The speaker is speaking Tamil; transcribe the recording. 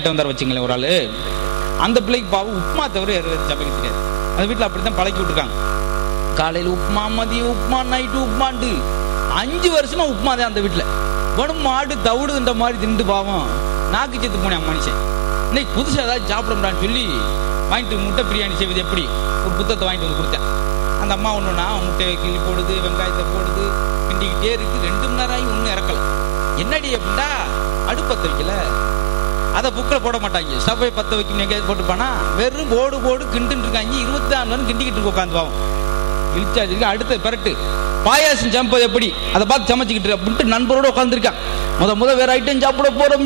விட்டு வந்தார் வச்சுங்களேன் ஒரு ஆள். அந்த பிள்ளைக்கு பாவம் உப்புமா தவிர சமைக்க தெரியாது. அந்த வீட்டில் அப்படித்தான் பழக்கி விட்டுருக்காங்க. காலையில் உப்புமா, மதியம் உப்புமா, நைட்டு உப்புமாண்டு 5 வருஷமா உப்புமா தான் அந்த வீட்டில். உடம்பு மாடு தவிடுன்ற மாதிரி திண்டு பாவம் நாக்கு செத்து போனேன் மனுஷன். இன்னைக்கு புதுசாக ஏதாவது சாப்பிடணும்டான்னு சொல்லி வாங்கிட்டு முட்டை பிரியாணி செய்வது எப்படி ஒரு புத்தகத்தை வாங்கிட்டு வந்து கொடுத்தேன். அந்த அம்மா ஒன்றுனா முட்டையை கிள்ளி போடுது, வெங்காயத்தை போடுது, கிண்டிக்கிட்டே இருக்கு. 2 மணி நேரம் ஆகி ஒன்றும் இறக்கலை. என்னடி அப்படின்னா அடுப்பத்தை வைக்கல, அதை புக்கில் போட மாட்டாங்க. ஸ்டவ்வை பற்ற வைக்கணும் எங்கேயாவது போட்டுப்பானா வெறும் போடு கிண்டுன்னு இருக்காங்க. 24 நேரம் கிண்டிக்கிட்டு இருக்கு உட்காந்து பாவம். இழிச்சாச்சு. அடுத்த பெரட்டு பாயாசம் சமைப்பது எப்படி அதை பார்த்து சமைச்சிக்கிட்டு அப்படின்ட்டு நண்பரோடு உட்காந்துருக்கான். முத வேற ஐட்டம் சாப்பிட போறோம்.